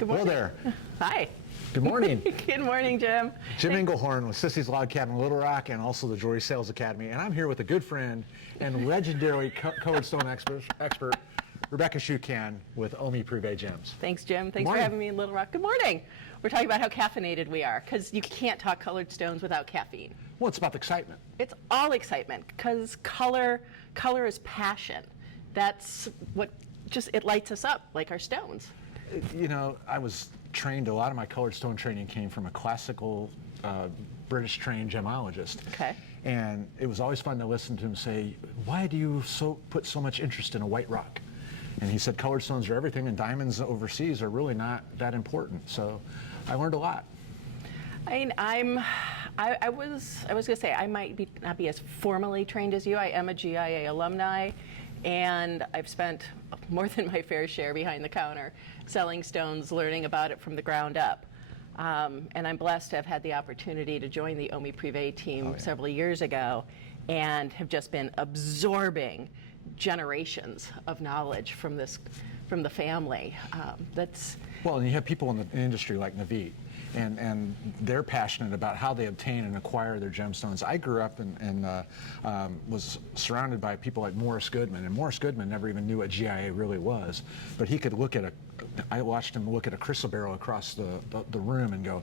Good Hello morning. there. Hi. Good morning. Good morning, Jim. Jim Englehorn with Sissy's Log Cabin in Little Rock and also the Jewelry Sales Academy. And I'm here with a good friend and legendary colored stone expert, Rebecca Shukan with Omi Privé Gems. Thanks, Jim. Thanks for Morning. having me in Little Rock. Good morning. We're talking about how caffeinated we are because you can't talk colored stones without caffeine. Well, it's about the excitement. It's all excitement because color is passion. That's what it lights us up like our stones. You know, I was trained, a lot of my colored stone training came from a classical British trained gemologist. Okay. And it was always fun to listen to him say, why do you put so much interest in a white rock? And he said colored stones are everything and diamonds overseas are really not that important. So I learned a lot. I mean, I was going to say I might not be as formally trained as you. I am a GIA alumni, and I've spent more than my fair share behind the counter selling stones, learning about it from the ground up. And I'm blessed to have had the opportunity to join the Omi Privé team several years ago and have just been absorbing generations of knowledge from the family. Well, and you have people in the industry like Naveed, and they're passionate about how they obtain and acquire their gemstones. I grew up and was surrounded by people like Morris Goodman, and Morris Goodman never even knew what GIA really was, but he could look at I watched him look at a crystal barrel across the room and go,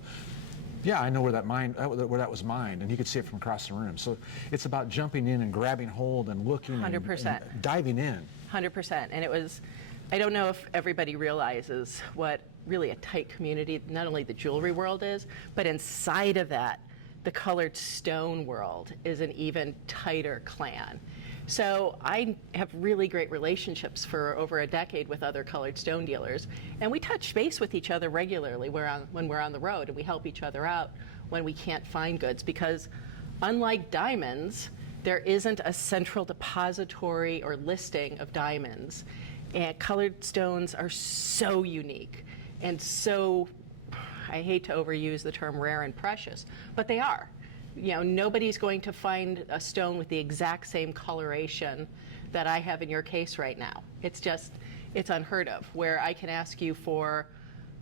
yeah, I know where that was mined, and he could see it from across the room. So it's about jumping in and grabbing hold and looking 100%. and diving in. 100%. And it was, I don't know if everybody realizes what really a tight community, not only the jewelry world is, but inside of that, the colored stone world is an even tighter clan. So I have really great relationships for over a decade with other colored stone dealers, and we touch base with each other regularly when we're on the road, and we help each other out when we can't find goods, because unlike diamonds, there isn't a central depository or listing of diamonds, and colored stones are so unique and so, I hate to overuse the term rare and precious, but they are. You know, nobody's going to find a stone with the exact same coloration that I have in your case right now. It's unheard of, where I can ask you for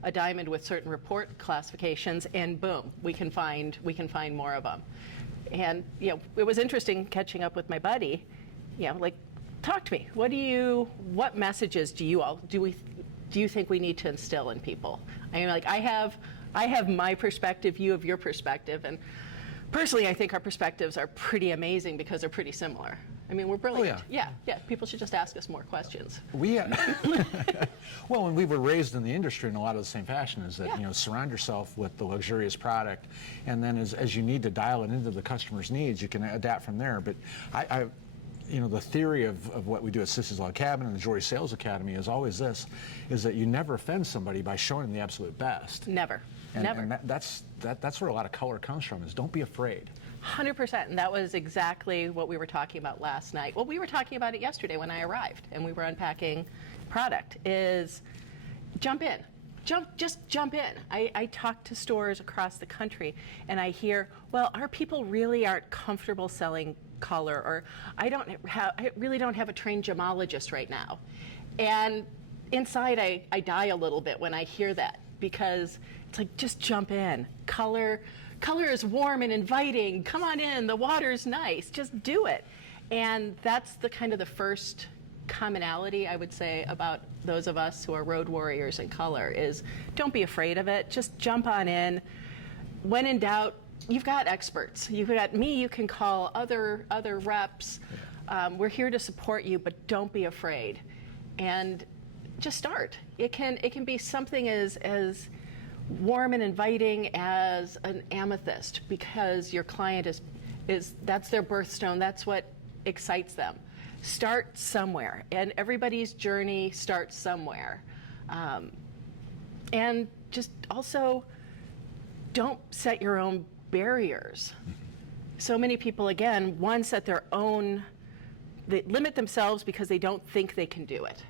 a diamond with certain report classifications and boom, we can find more of them. And, you know, it was interesting catching up with my buddy, you know, like, talk to me. What messages do you think we need to instill in people? I mean, like, I have my perspective, you have your perspective, and personally, I think our perspectives are pretty amazing because they're pretty similar. I mean, we're brilliant. Oh, yeah. People should just ask us more questions. Well, and we were raised in the industry in a lot of the same fashion, is that, you know, surround yourself with the luxurious product, and then as you need to dial it into the customer's needs, you can adapt from there. But you know, the theory of what we do at Sissy's Log Cabin and the Jewelry Sales Academy is always this, is that you never offend somebody by showing them the absolute best. Never. Never. And that's where a lot of color comes from, is don't be afraid. 100%, and that was exactly what we were talking about last night. Well, we were talking about it yesterday when I arrived and we were unpacking product, is jump in. Just jump in. I talk to stores across the country and I hear, well, our people really aren't comfortable selling color, or I really don't have a trained gemologist right now. And inside I die a little bit when I hear that, because it's like, just jump in. Color is warm and inviting. Come on in, the water's nice, just do it. And that's the first commonality, I would say, about those of us who are road warriors in color, is don't be afraid of it, just jump on in. When in doubt, you've got experts. You've got me, you can call other reps. We're here to support you, but don't be afraid. And just start. It can be something as warm and inviting as an amethyst, because your client is that's their birthstone, that's what excites them. Start somewhere, and everybody's journey starts somewhere. And just also, don't set your own barriers. So many people, again, they limit themselves because they don't think they can do it.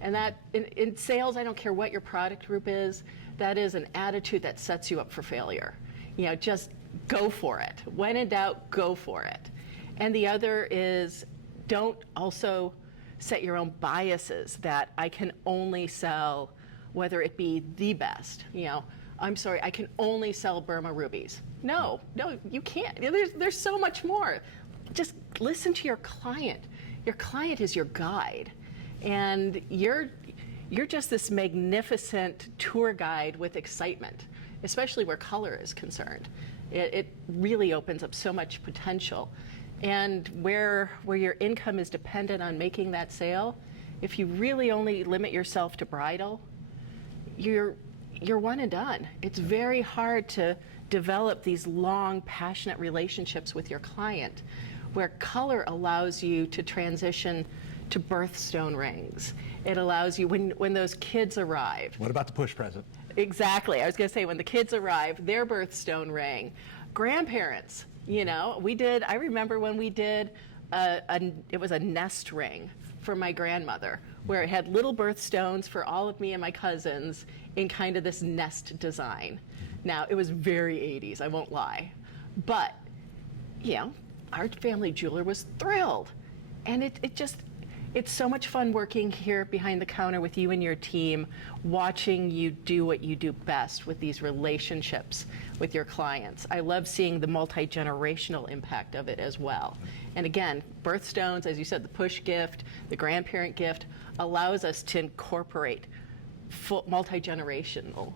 And that, in sales, I don't care what your product group is, that is an attitude that sets you up for failure. You know, just go for it. When in doubt, go for it. And the other is, don't also set your own biases that I can only sell whether it be the best. I'm sorry, I can only sell Burma rubies. No, you can't. There's so much more. Just listen to your client. Your client is your guide, and you're just this magnificent tour guide with excitement, especially where color is concerned. It really opens up so much potential. And where your income is dependent on making that sale, if you really only limit yourself to bridal, you're one and done. It's very hard to develop these long, passionate relationships with your client, where color allows you to transition to birthstone rings. It allows you, when those kids arrive. What about the push present? Exactly. I was going to say, when the kids arrive, their birthstone ring. Grandparents, I remember when we did, it was a nest ring for my grandmother, where it had little birthstones for all of me and my cousins in kind of this nest design. Now, it was very 80s, I won't lie. But, our family jeweler was thrilled. And it's so much fun working here behind the counter with you and your team, watching you do what you do best with these relationships with your clients. I love seeing the multi-generational impact of it as well. And again, birthstones, as you said, the push gift, the grandparent gift, allows us to incorporate full multi-generational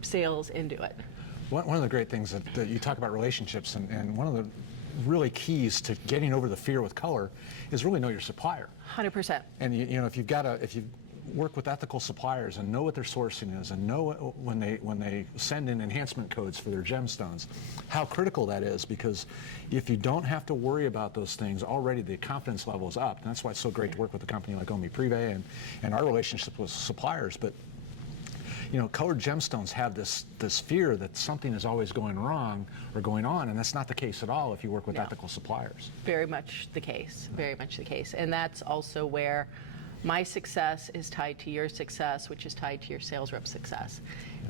sales into it. One of the great things that you talk about relationships, and one of the really keys to getting over the fear with color is really know your supplier. 100%. And if you work with ethical suppliers and know what their sourcing is, and know when they send in enhancement codes for their gemstones, how critical that is, because if you don't have to worry about those things, already the confidence level is up. And that's why it's so great to work with a company like Omi Privé and our relationship with suppliers. But colored gemstones have this fear that something is always going wrong or going on, and that's not the case at all if you work with ethical suppliers. Very much the case, very much the case. And that's also where my success is tied to your success, which is tied to your sales rep success.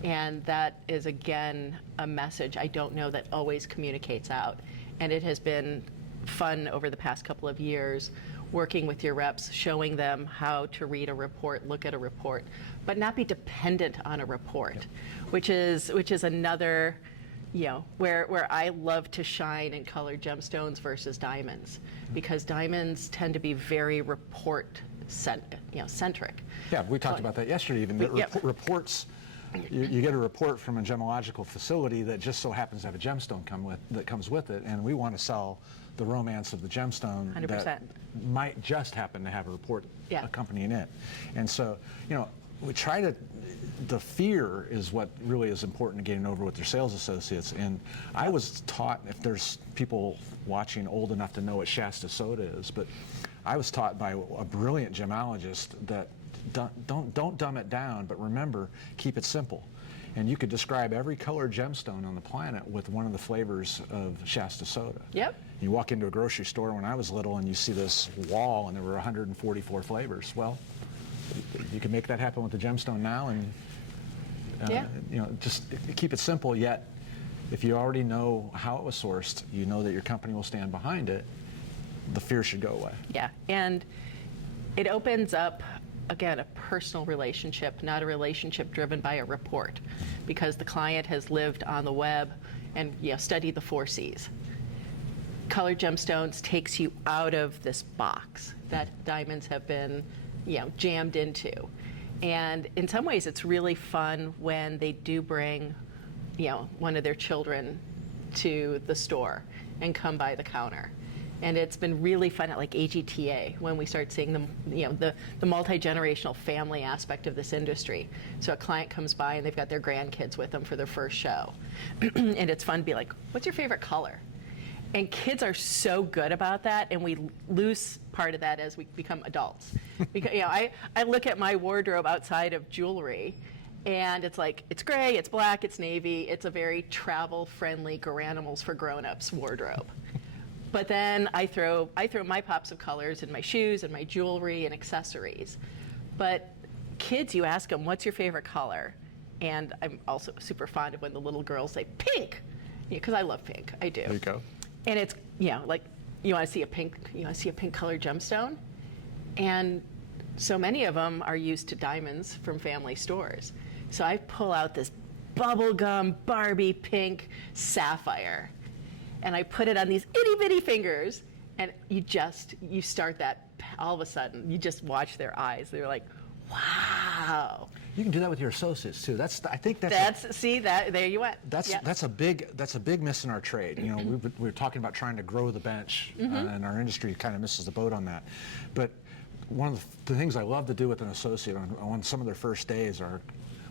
And that is, again, a message I don't know that always communicates out. And it has been fun over the past couple of years working with your reps, showing them how to read a report, look at a report, but not be dependent on a report, which is another, where I love to shine in colored gemstones versus diamonds, because diamonds tend to be very centric. Yeah, we talked about that yesterday. Even reports. You get a report from a gemological facility that just so happens to have a gemstone that comes with it, and we want to sell the romance of the gemstone 100%. that might just happen to have a report accompanying it. And so, we try to, the fear is what really is important to getting over with your sales associates. And I was taught, if there's people watching old enough to know what Shasta soda is, but I was taught by a brilliant gemologist that don't dumb it down, but remember, keep it simple. And you could describe every colored gemstone on the planet with one of the flavors of Shasta soda. Yep. You walk into a grocery store when I was little and you see this wall and there were 144 flavors. Well, you can make that happen with the gemstone now, and just keep it simple. Yet, if you already know how it was sourced, you know that your company will stand behind it, the fear should go away. Yeah, and it opens up, again, a personal relationship, not a relationship driven by a report, because the client has lived on the web and studied the 4 C's. Colored gemstones takes you out of this box that diamonds have been jammed into. And in some ways, it's really fun when they do bring, one of their children to the store and come by the counter. And it's been really fun at like AGTA when we start seeing them, the multi-generational family aspect of this industry. So a client comes by and they've got their grandkids with them for their first show. And it's fun to be like, what's your favorite color? And kids are so good about that, and we lose part of that as we become adults. Because I look at my wardrobe outside of jewelry, and it's like, it's gray, it's black, it's navy. It's a very travel-friendly Garanimals for grown-ups wardrobe. But then I throw my pops of colors in my shoes and my jewelry and accessories. But kids, you ask them, what's your favorite color? And I'm also super fond of when the little girls say pink, because I love pink. I do. There you go. And it's like, you want to see a pink colored gemstone, and so many of them are used to diamonds from family stores. So I pull out this bubblegum Barbie pink sapphire, and I put it on these itty bitty fingers, and you start that, all of a sudden, you just watch their eyes. They're like, wow. You can do that with your associates too. I think that's See that, there you went. Yep. That's a big miss in our trade. You know, we're talking about trying to grow the bench, and our industry kind of misses the boat on that. But one of the things I love to do with an associate on some of their first days are,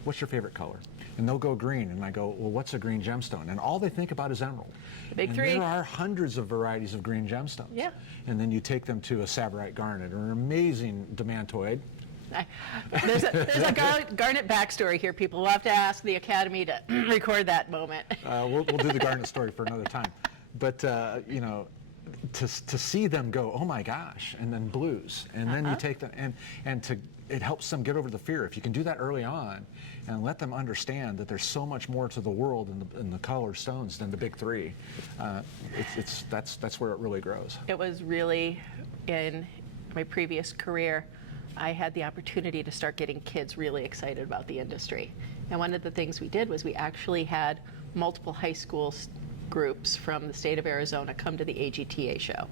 what's your favorite color? And they'll go green, and I go, well, what's a green gemstone? And all they think about is emerald. Big and three. There are hundreds of varieties of green gemstones. Yeah. And then you take them to a sabarite garnet, or an amazing demantoid. There's a garnet backstory here, people. We'll have to ask the Academy to record that moment. We'll do the garnet story for another time. But, you know, to see them go, oh my gosh, and then blues, and then you take them, it helps them get over the fear. If you can do that early on and let them understand that there's so much more to the world in the color stones than the big three, that's where it really grows. It was really, in my previous career, I had the opportunity to start getting kids really excited about the industry. And one of the things we did was we actually had multiple high school groups from the state of Arizona come to the AGTA show.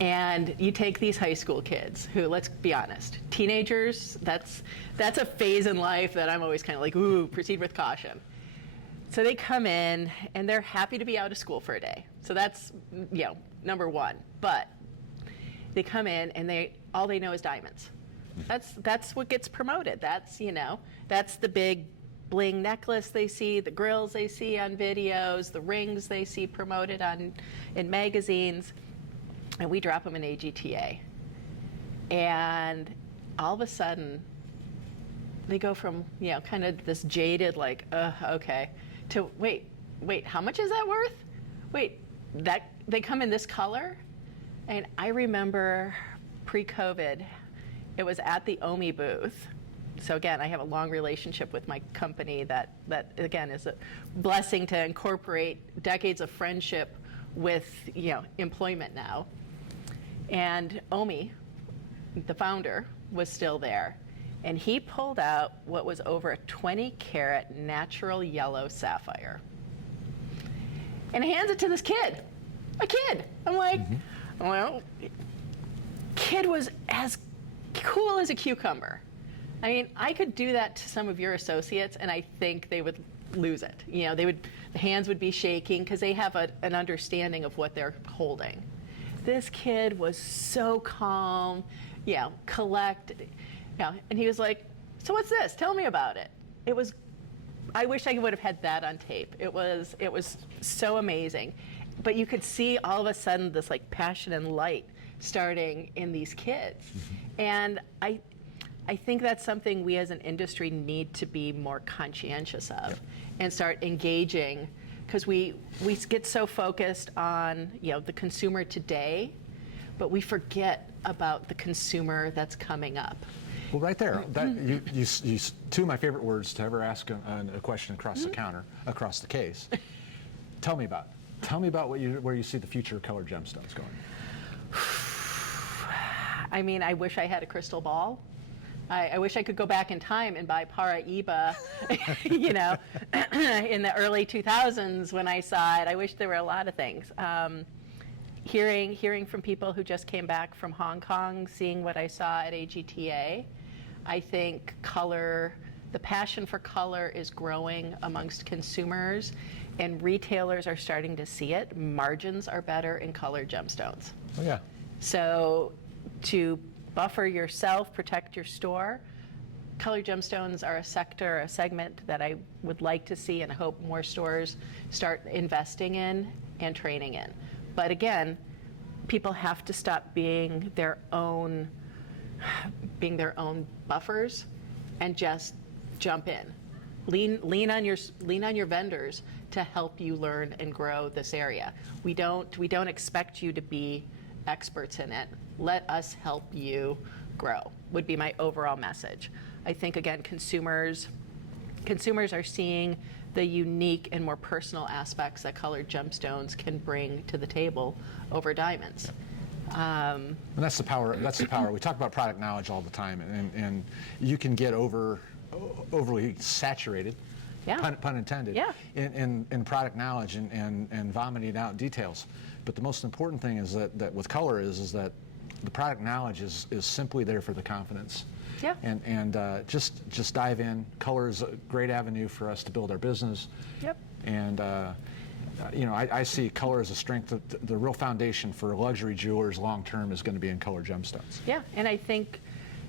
And you take these high school kids who, let's be honest, teenagers, that's a phase in life that I'm always kind of like, ooh, proceed with caution. So they come in and they're happy to be out of school for a day. So that's, you know, number one. But they come in and all they know is diamonds. That's what gets promoted. That's the big bling necklace they see, the grills they see on videos, the rings they see promoted in magazines, and we drop them in AGTA. And all of a sudden, they go from, kind of this jaded, like, okay, to wait, how much is that worth? Wait, they come in this color? And I remember pre-COVID, it was at the OMI booth. So again, I have a long relationship with my company that again is a blessing to incorporate decades of friendship with employment now. And OMI, the founder, was still there. And he pulled out what was over a 20-carat natural yellow sapphire. And he hands it to this kid, a kid. I'm like, well, kid was as cool as a cucumber. I mean, I could do that to some of your associates, and I think they would lose it. The hands would be shaking because they have an understanding of what they're holding. This kid was so calm, collected, and he was like, "So what's this? Tell me about it." I wish I would have had that on tape. It was so amazing, but you could see all of a sudden this like passion and light starting in these kids, and I think that's something we as an industry need to be more conscientious of and start engaging, because we get so focused on the consumer today, but we forget about the consumer that's coming up. Well, right there, you two of my favorite words to ever ask a question across the counter, across the case. Tell me about where you see the future of colored gemstones going. I mean, I wish I had a crystal ball. I wish I could go back in time and buy Paraiba, in the early 2000s when I saw it. I wish there were a lot of things. Hearing from people who just came back from Hong Kong, seeing what I saw at AGTA, I think the passion for color is growing amongst consumers, and retailers are starting to see it. Margins are better in colored gemstones. Oh yeah. So to buffer yourself, protect your store, colored gemstones are a segment that I would like to see and hope more stores start investing in and training in. But again, people have to stop being their own buffers and just jump in. Lean on your vendors to help you learn and grow this area. We don't expect you to be experts in it. Let us help you grow, would be my overall message. I think, again, consumers are seeing the unique and more personal aspects that colored gemstones can bring to the table over diamonds. And that's the power. We talk about product knowledge all the time, and you can get over overly saturated, Yeah. pun intended, Yeah. in product knowledge and vomiting out details. But the most important thing is that with color is that the product knowledge is simply there for the confidence. Yeah. And just dive in. Color is a great avenue for us to build our business. Yep. And I see color as a strength. The real foundation for luxury jewelers long term is going to be in color gemstones. Yeah, and I think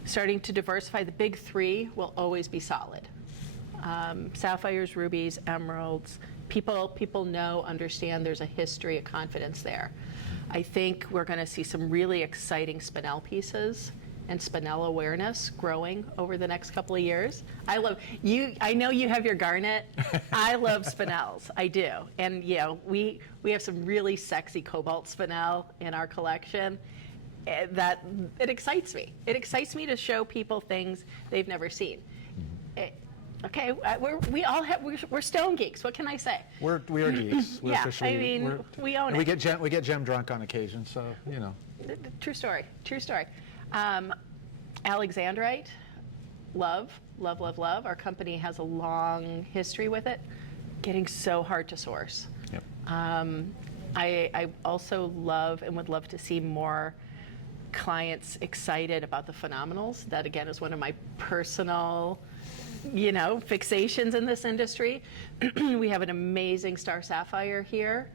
starting to diversify, the big three will always be solid. Sapphires, rubies, emeralds. People know, understand there's a history of confidence there. I think we're going to see some really exciting spinel pieces and spinel awareness growing over the next couple of years. I know you have your garnet. I love spinels. I do. And we have some really sexy cobalt spinel in our collection. That it excites me. It excites me to show people things they've never seen. Okay, we're stone geeks. What can I say? We are geeks. We're Yeah, officially, I mean, we own we it. We get gem drunk on occasion, so True story. True story. Alexandrite, love. Our company has a long history with it. Getting so hard to source. Yep. I also love and would love to see more clients excited about the phenomenals. That again is one of my personal, fixations in this industry. We have an amazing star sapphire here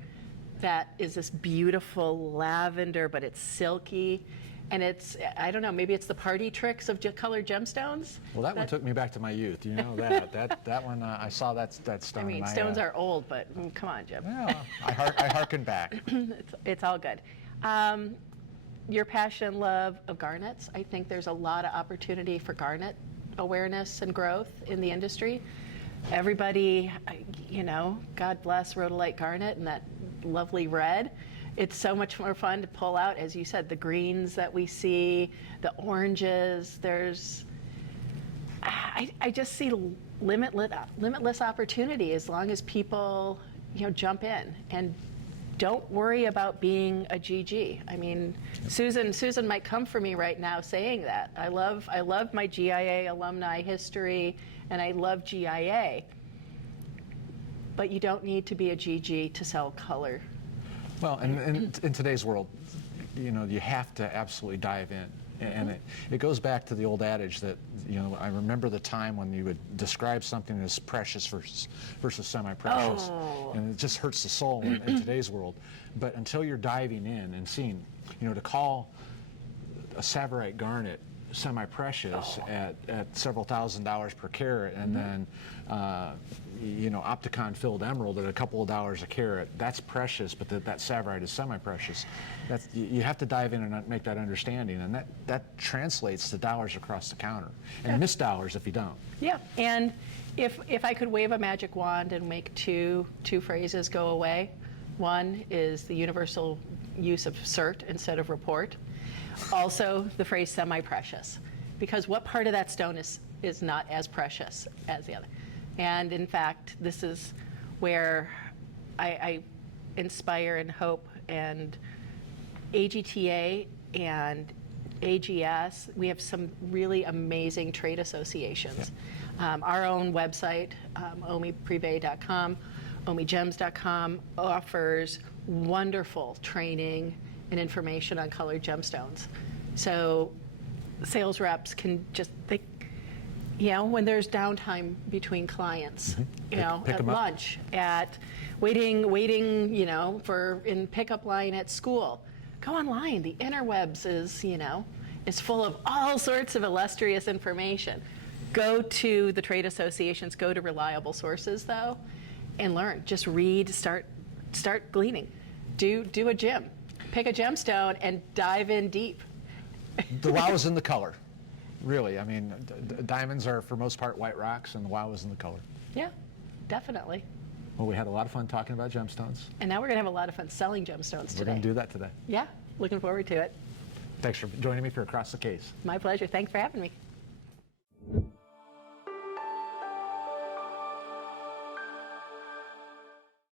that is this beautiful lavender, but it's silky. And I don't know, maybe it's the party tricks of colored gemstones. Well, that one took me back to my youth. You know that one. I saw that stone. I mean, stones are old, but come on, Jim. Yeah, I harken back. It's all good. Your passion and love of garnets, I think there's a lot of opportunity for garnet awareness and growth in the industry. Everybody, God bless rhodolite garnet and that lovely red. It's so much more fun to pull out, as you said, the greens that we see, the oranges. I just see limitless opportunity as long as people, jump in and don't worry about being a GG. I mean, Susan might come for me right now saying that. I love my GIA alumni history, and I love GIA. But you don't need to be a GG to sell color. Well, and in today's world, you have to absolutely dive in. And it goes back to the old adage that, I remember the time when you would describe something as precious versus semi-precious. Oh. And it just hurts the soul in today's world. But until you're diving in and seeing, to call a Savorite garnet semi-precious at several $1,000s per carat, and then Opticon filled emerald at a couple of dollars a carat, that's precious, but that Savorite is semi-precious. You have to dive in and make that understanding, and that translates to dollars across the counter, and missed dollars if you don't. Yeah, and if I could wave a magic wand and make two phrases go away, one is the universal use of cert instead of report. Also, the phrase semi-precious, because what part of that stone is not as precious as the other? And in fact, this is where I inspire and hope, and AGTA and AGS, we have some really amazing trade associations. Yeah. Our own website, omiprive.com, omigems.com, offers wonderful training and information on colored gemstones. So sales reps can just, when there's downtime between clients, Pick at lunch, at waiting, for in pickup line at school, go online. The interwebs is full of all sorts of illustrious information. Go to the trade associations, go to reliable sources though, and learn. Just read, start gleaning. Do a gem. Pick a gemstone and dive in deep. The wow is in the color, really. I mean, diamonds are for most part white rocks, and the wow is in the color. Yeah, definitely. Well, we had a lot of fun talking about gemstones. And now we're going to have a lot of fun selling gemstones today. We're going to do that today. Yeah, looking forward to it. Thanks for joining me for Across the Case. My pleasure. Thanks for having me.